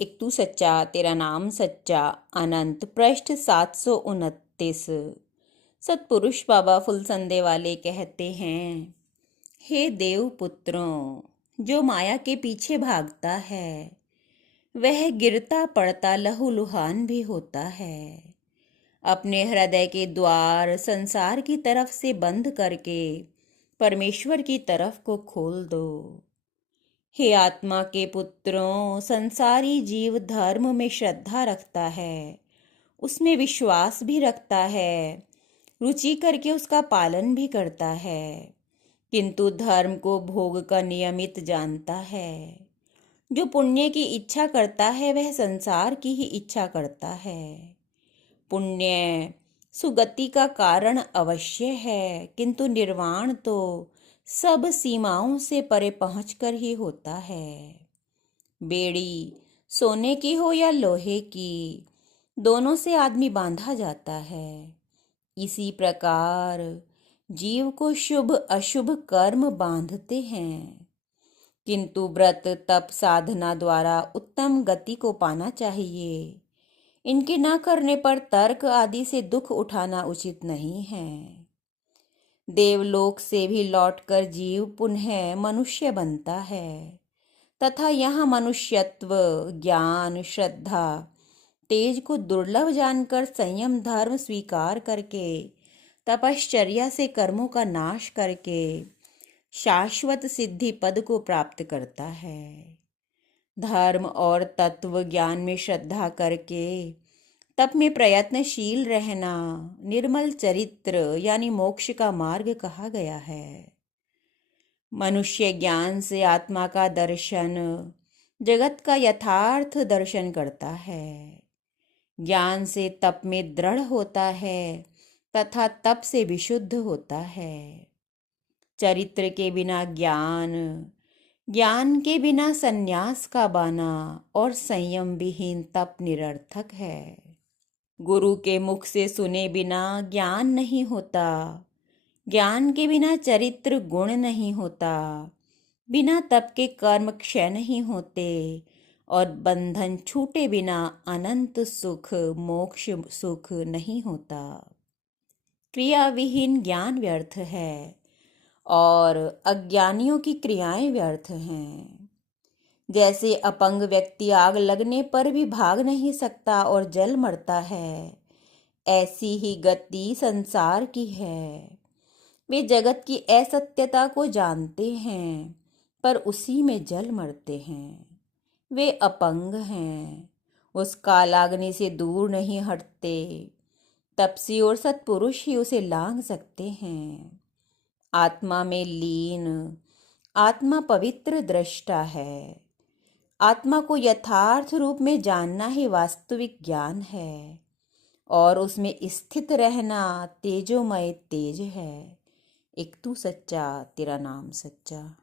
एक तू सच्चा तेरा नाम सच्चा अनंत पृष्ठ 729। सतपुरुष बाबा फुलसंदे वाले कहते हैं, हे देव पुत्रों, जो माया के पीछे भागता है वह गिरता पड़ता लहूलुहान भी होता है। अपने हृदय के द्वार संसार की तरफ से बंद करके परमेश्वर की तरफ को खोल दो। हे आत्मा के पुत्रों, संसारी जीव धर्म में श्रद्धा रखता है, उसमें विश्वास भी रखता है, रुचि करके उसका पालन भी करता है, किंतु धर्म को भोग का नियमित जानता है। जो पुण्य की इच्छा करता है वह संसार की ही इच्छा करता है। पुण्य सुगति का कारण अवश्य है, किंतु निर्वाण तो सब सीमाओं से परे पहुंचकर ही होता है। बेड़ी सोने की हो या लोहे की, दोनों से आदमी बांधा जाता है। इसी प्रकार जीव को शुभ अशुभ कर्म बांधते हैं, किंतु व्रत तप साधना द्वारा उत्तम गति को पाना चाहिए। इनके न करने पर तर्क आदि से दुख उठाना उचित नहीं है। देवलोक से भी लौटकर जीव पुनः मनुष्य बनता है, तथा यहाँ मनुष्यत्व ज्ञान श्रद्धा तेज को दुर्लभ जानकर संयम धर्म स्वीकार करके तपश्चर्या से कर्मों का नाश करके शाश्वत सिद्धि पद को प्राप्त करता है। धर्म और तत्व ज्ञान में श्रद्धा करके तप में प्रयत्नशील रहना निर्मल चरित्र यानी मोक्ष का मार्ग कहा गया है। मनुष्य ज्ञान से आत्मा का दर्शन, जगत का यथार्थ दर्शन करता है। ज्ञान से तप में दृढ़ होता है तथा तप से विशुद्ध होता है। चरित्र के बिना ज्ञान, ज्ञान के बिना संन्यास का बाना और संयम विहीन तप निरर्थक है। गुरु के मुख से सुने बिना ज्ञान नहीं होता, ज्ञान के बिना चरित्र गुण नहीं होता, बिना तप के कर्म क्षय नहीं होते और बंधन छूटे बिना अनंत सुख मोक्ष सुख नहीं होता। क्रिया विहीन ज्ञान व्यर्थ है और अज्ञानियों की क्रियाएं व्यर्थ हैं। जैसे अपंग व्यक्ति आग लगने पर भी भाग नहीं सकता और जल मरता है, ऐसी ही गति संसार की है। वे जगत की असत्यता को जानते हैं पर उसी में जल मरते हैं। वे अपंग हैं, उस कालाग्नि से दूर नहीं हटते। तपसी और सत्पुरुष ही उसे लांघ सकते हैं। आत्मा में लीन, आत्मा पवित्र दृष्टा है। आत्मा को यथार्थ रूप में जानना ही वास्तविक ज्ञान है और उसमें स्थित रहना तेजोमय तेज है। एक तू सच्चा तेरा नाम सच्चा।